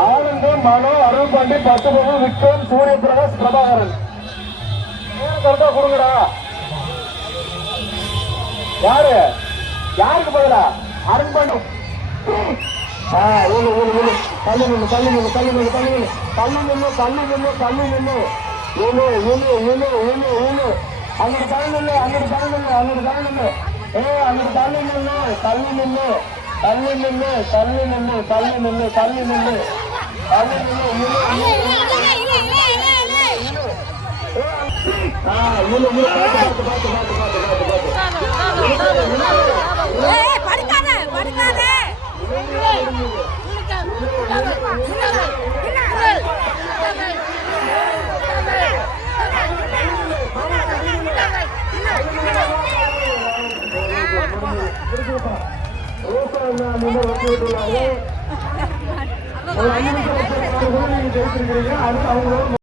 ஆனந்த் மனோ அருள்பாண்டி பத்துபகு விக்ரம் சூரிய பிரகாஷ் பிரபாகரன் கரெக்டா கொடுங்கடா. யாரு யாருக்கு பதிலா அருள்பாண்டி தள்ளி நின்று தள்ளி நின்று தள்ளி நின்று தள்ளி நின்று தள்ளி நின்று தள்ளி நின்று தள்ளி நின்று தள்ளி நின்று அங்கிட்டு தள்ளி நின்று அங்கிட்டு தள்ளி நின்று அங்கிட்டு தள்ளி நின்று அங்கிட்டு தள்ளி நின்று தள்ளி நின்று தள்ளி நின்று தள்ளி நின்று தள்ளி நின்று தள்ளி நின்று தள்ளி நின்று